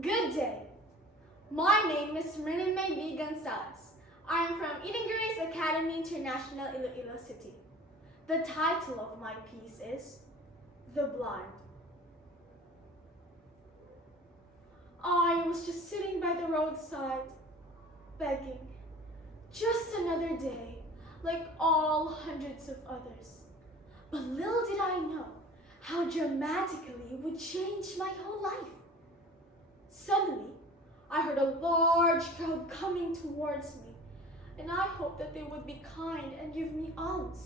Good day. My name is Merlin May V. Gonzalez. I am from Eden Grace Academy International, Iloilo City. The title of my piece is The Blind. I was just sitting by the roadside, begging. Just another day, like all hundreds of others. But little did I know how dramatically it would change my whole life. Suddenly, I heard a large crowd coming towards me, and I hoped that they would be kind and give me alms.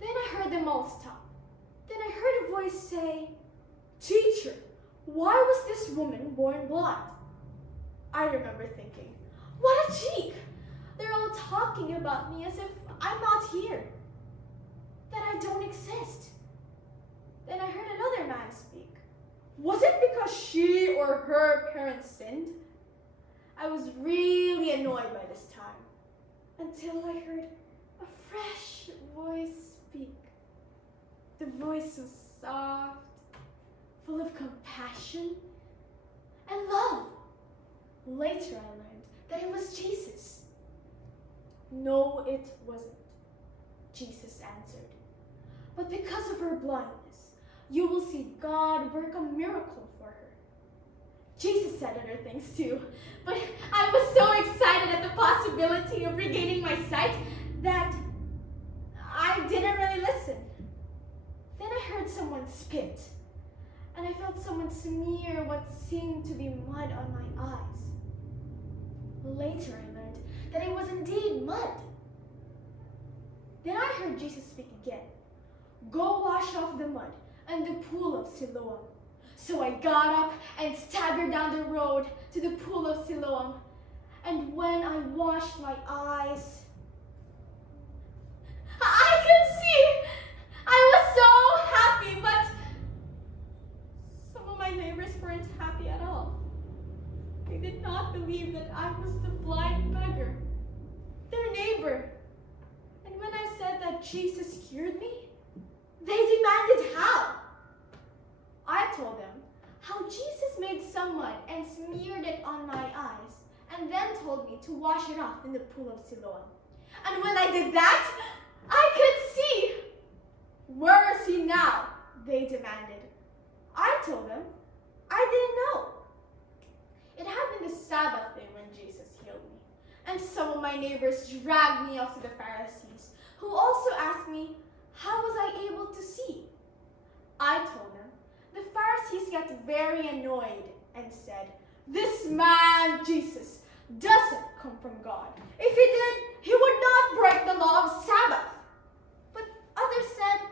Then I heard them all stop. Then I heard a voice say, "Teacher, why was this woman born blind?" I remember thinking, what a cheek! They're all talking about me as if I'm not here, that I don't exist. Then I heard another man speak. Was it because she or her parents sinned? I was really annoyed by this time, until I heard a fresh voice speak. The voice was soft, full of compassion and love. Later I learned that it was Jesus. No, it wasn't, Jesus answered. But because of her blindness, you will see God work a miracle for her. Jesus said other things too, but I was so excited at the possibility of regaining my sight that I didn't really listen. Then I heard someone spit, and I felt someone smear what seemed to be mud on my eyes. Later I learned that it was indeed mud. Then I heard Jesus speak again. Go wash off the mud and the pool of Siloam. So I got up and staggered down the road to the pool of Siloam. And when I washed my eyes, I could see! I was so happy, but some of my neighbors weren't happy at all. They did not believe that I was the blind beggar, their neighbor. And when I said that Jesus cured me, they demanded how. I told them how Jesus made some mud and smeared it on my eyes, and then told me to wash it off in the pool of Siloam. And when I did that, I could see. Where is he now? They demanded. I told them I didn't know. It had been the Sabbath day when Jesus healed me, and some of my neighbors dragged me off to the Pharisees, who also asked me, how was I able to see? I told them. The Pharisees got very annoyed and said, this man, Jesus, doesn't come from God. If he did, he would not break the law of Sabbath. But others said,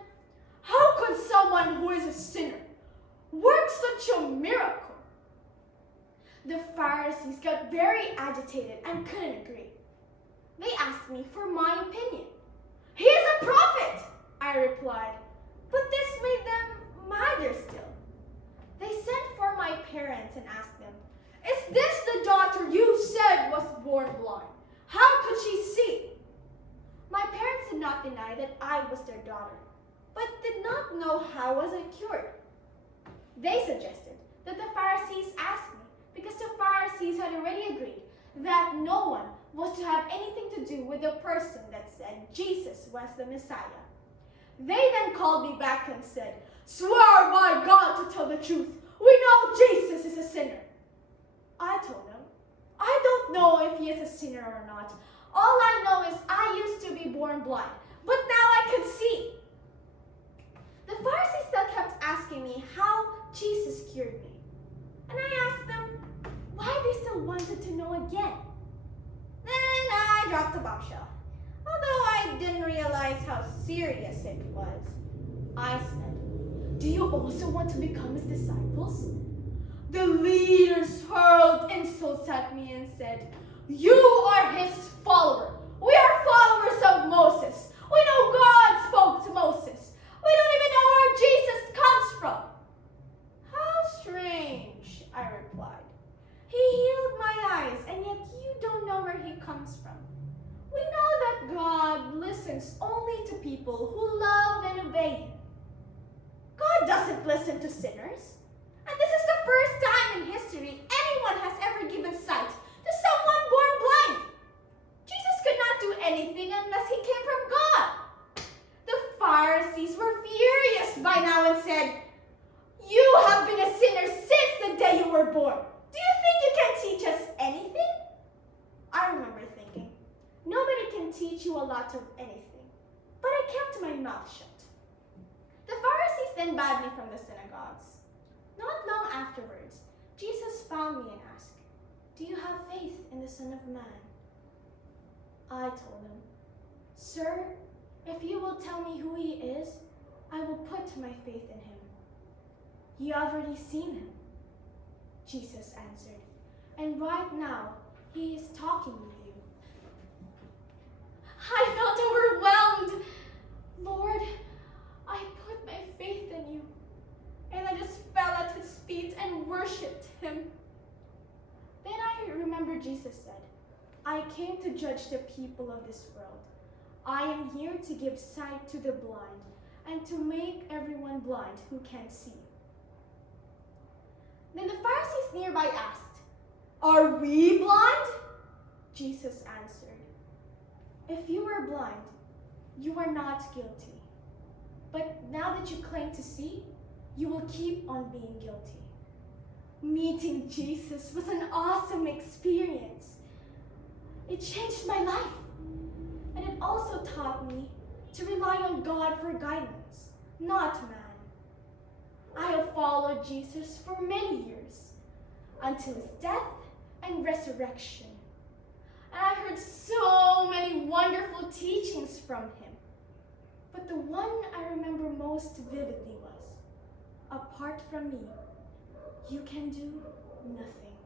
how could someone who is a sinner work such a miracle? The Pharisees got very agitated and couldn't agree. They asked me for my opinion. He is a prophet, I replied, but this made them madder still. They sent for my parents and asked them, is this the daughter you said was born blind? How could she see? My parents did not deny that I was their daughter, but did not know how was I cured. They suggested that the Pharisees ask me, because the Pharisees had already agreed that no one was to have anything to do with the person that said Jesus was the Messiah. They then called me back and said, swear by God to tell the truth. We know Jesus is a sinner. I told them, I don't know if he is a sinner or not. All I know is I used to be born blind, but now I can see. The Pharisees still kept asking me how Jesus cured me. And I asked them why they still wanted to know again. Then I dropped a bombshell. Although I didn't realize how serious it was. I said, do you also want to become his disciples? The leaders hurled insults at me and said, you are his follower. We are followers of Moses. We know God spoke to Moses. We don't even know where Jesus comes from. How strange, I replied. He healed my eyes, and yet you don't know where he comes from. We know that God listens only to people who love and obey him. God doesn't listen to sinners. And this is the first time time in history anyone has ever given sight to someone born blind. Jesus could not do anything unless he came from God. The Pharisees were furious by now and said, "You have been a sinner since the day you were born. Do you think you can teach us anything?" I remember thinking, nobody can teach you a lot of anything, but I kept my mouth shut. The Pharisees then banned me from the synagogues. Not long afterwards, Jesus found me and asked, "Do you have faith in the Son of Man?" I told him, "Sir, if you will tell me who he is, I will put my faith in him." "You have already seen him," Jesus answered, "and right now he is talking with you." I felt overwhelmed. "Lord, I put my faith in you." And I just fell at his feet and worshipped him. Then I remember Jesus said, "I came to judge the people of this world. I am here to give sight to the blind and to make everyone blind who can't see." Then the Pharisees nearby asked, "Are we blind?" Jesus answered, "If you were blind, you are not guilty. But now that you claim to see, you will keep on being guilty." Meeting Jesus was an awesome experience. It changed my life, and it also taught me to rely on God for guidance, not man. I have followed Jesus for many years, until his death and resurrection. And I heard so many wonderful teachings from him. But the one I remember most vividly was, "Apart from me, you can do nothing."